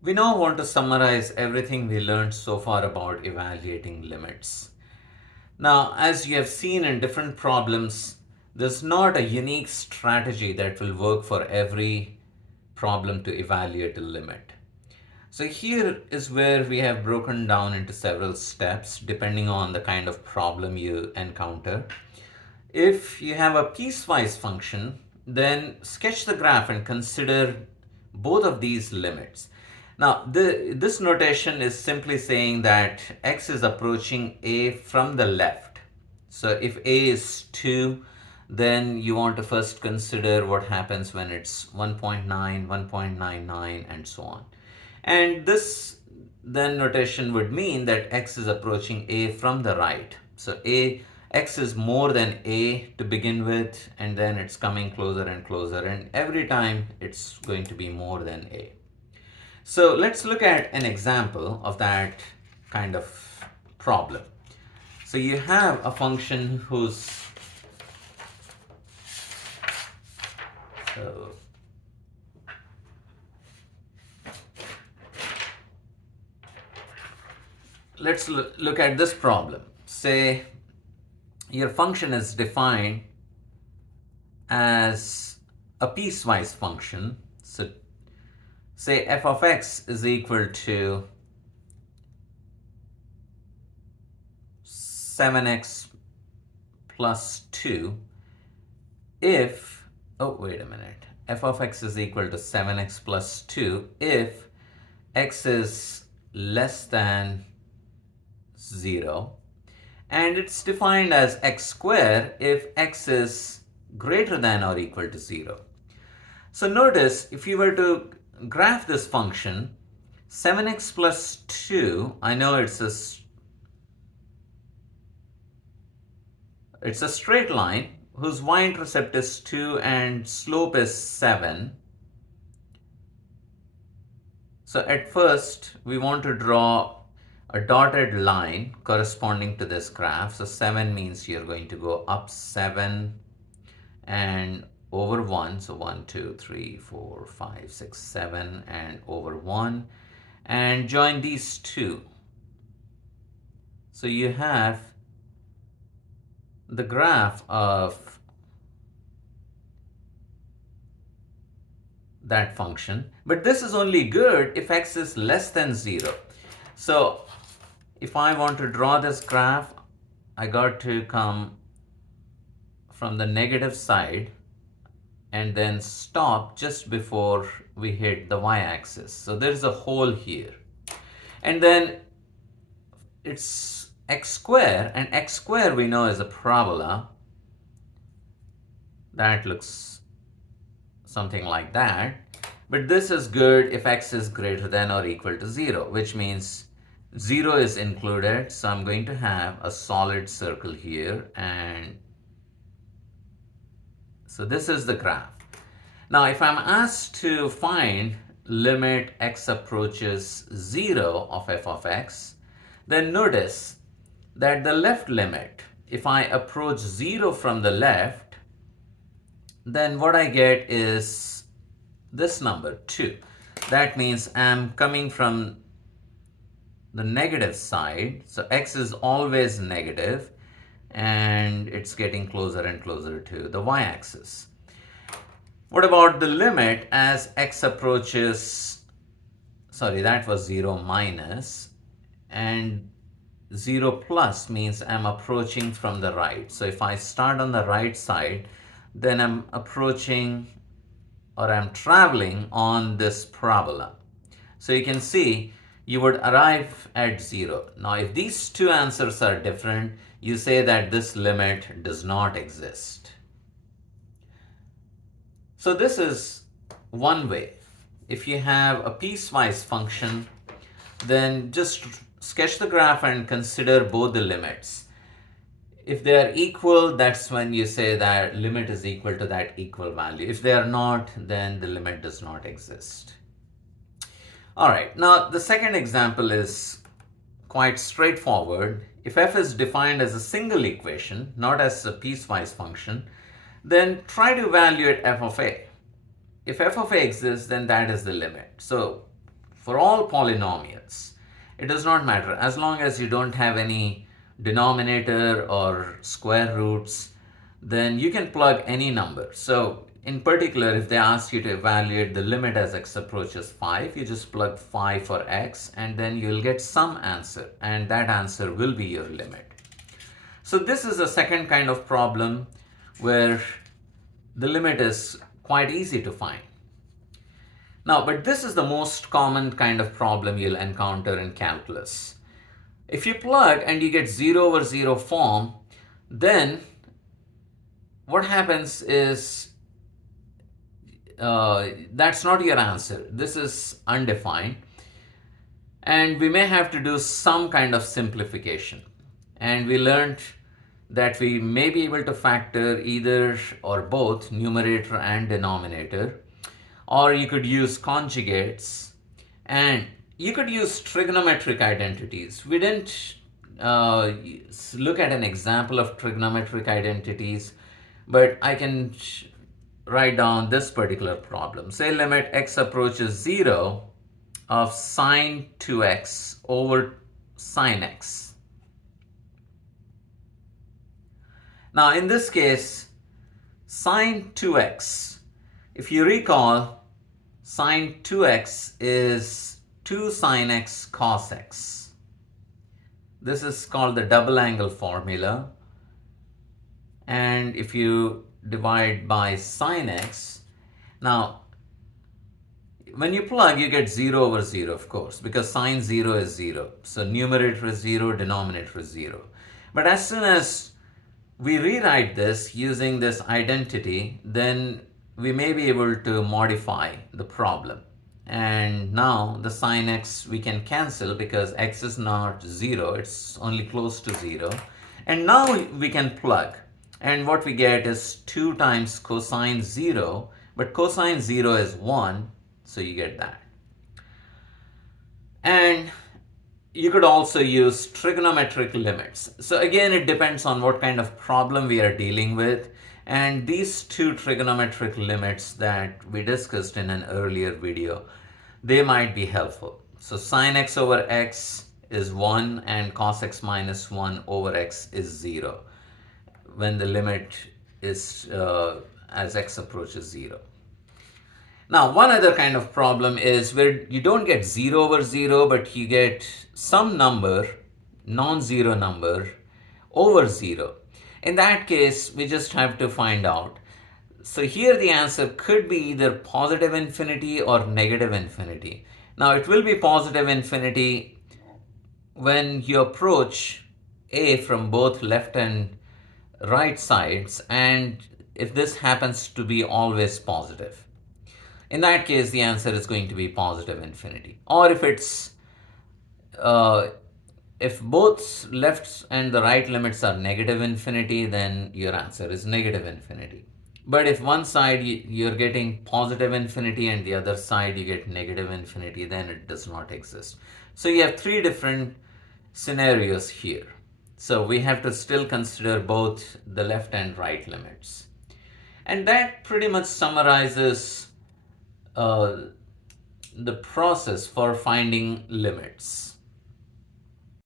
We now want to summarize everything we learned so far about evaluating limits. Now, as you have seen in different problems, there's not a unique strategy that will work for every problem to evaluate a limit. So, here is where we have broken down into several steps depending on the kind of problem you encounter. If you have a piecewise function, then sketch the graph and consider both of these limits. Now, this notation is simply saying that x is approaching a from the left. So if a is 2, then you want to first consider what happens when it's 1.9, 1.99, and so on. And this then notation would mean that x is approaching a from the right. So x is more than a to begin with, and then it's coming closer and closer, and every time it's going to be more than a. So let's look at an example of that kind of problem. So you have a function whose so let's look at this problem. Say your function is defined as a piecewise function. So say f of x is equal to 7x plus 2 if, oh wait a minute, f of x is equal to 7x plus 2 if x is less than 0, and it's defined as x squared if x is greater than or equal to 0. So notice, if you were to graph this function, 7x plus 2, I know it's a straight line whose y-intercept is 2 and slope is 7. So at first, we want to draw a dotted line corresponding to this graph. So 7 means you're going to go up 7 and over 1. So 1, 2, 3, 4, 5, 6, 7 and over 1. And join these two. So you have the graph of that function. But this is only good if x is less than 0. So if I want to draw this graph, I got to come from the negative side and then stop just before we hit the y-axis. So there's a hole here. And then it's x squared, and x squared we know is a parabola. That looks something like that. But this is good if x is greater than or equal to 0, which means 0 is included. So I'm going to have a solid circle here, and so this is the graph. Now if I'm asked to find limit x approaches 0 of f of x, then notice that the left limit, if I approach 0 from the left, then what I get is this number 2. That means I'm coming from the negative side. So x is always negative, and it's getting closer and closer to the y-axis. What about the limit as x approaches, sorry, that was 0 minus, and 0 plus means I'm approaching from the right. So if I start on the right side, then I'm approaching, or I'm traveling on this parabola. So you can see you would arrive at 0. Now if these two answers are different, you say that this limit does not exist. So this is one way. If you have a piecewise function, then just sketch the graph and consider both the limits. If they are equal, that's when you say that limit is equal to that equal value. If they are not, then the limit does not exist. All right, now the second example is quite straightforward. If f is defined as a single equation, not as a piecewise function, then try to evaluate f of a. If f of a exists, then that is the limit. So for all polynomials. It does not matter as long as you don't have any denominator or square roots, then you can plug any number. So in particular, if they ask you to evaluate the limit as x approaches 5, you just plug 5 for x and then you'll get some answer, and that answer will be your limit. So this is a second kind of problem where the limit is quite easy to find. Now, but this is the most common kind of problem you'll encounter in calculus. If you plug and you get 0 over 0 form, then what happens is that's not your answer. This is undefined. And we may have to do some kind of simplification. And we learned that we may be able to factor either or both numerator and denominator, or you could use conjugates, and you could use trigonometric identities. We didn't look at an example of trigonometric identities, but I can write down this particular problem. Say limit x approaches 0 of sine 2x over sine x. Now in this case, sine 2x, if you recall, sine 2x is 2 sine x cos x. This is called the double angle formula. And if you divide by sine x, now when you plug, you get 0 over 0, of course, because sine 0 is 0. So numerator is 0, denominator is 0. But as soon as we rewrite this using this identity, then we may be able to modify the problem. And now the sine x we can cancel because x is not 0, it's only close to 0. And now we can plug. And what we get is 2 times cosine 0, but cosine 0 is 1, so you get that. And you could also use trigonometric limits. So again, it depends on what kind of problem we are dealing with. And these two trigonometric limits that we discussed in an earlier video, they might be helpful. So sine x over x is 1 and cos x minus 1 over x is 0 when the limit is as x approaches 0. Now, one other kind of problem is where you don't get 0 over 0, but you get some number, non-zero number, over 0. In that case, we just have to find out. So here the answer could be either positive infinity or negative infinity. Now, it will be positive infinity when you approach a from both left and right sides, and if this happens to be always positive. In that case, the answer is going to be positive infinity. Or if it's if both left and the right limits are negative infinity, then your answer is negative infinity. But if one side you're getting positive infinity and the other side you get negative infinity, then it does not exist. So you have 3 different scenarios here. So we have to still consider both the left and right limits. And that pretty much summarizes the process for finding limits.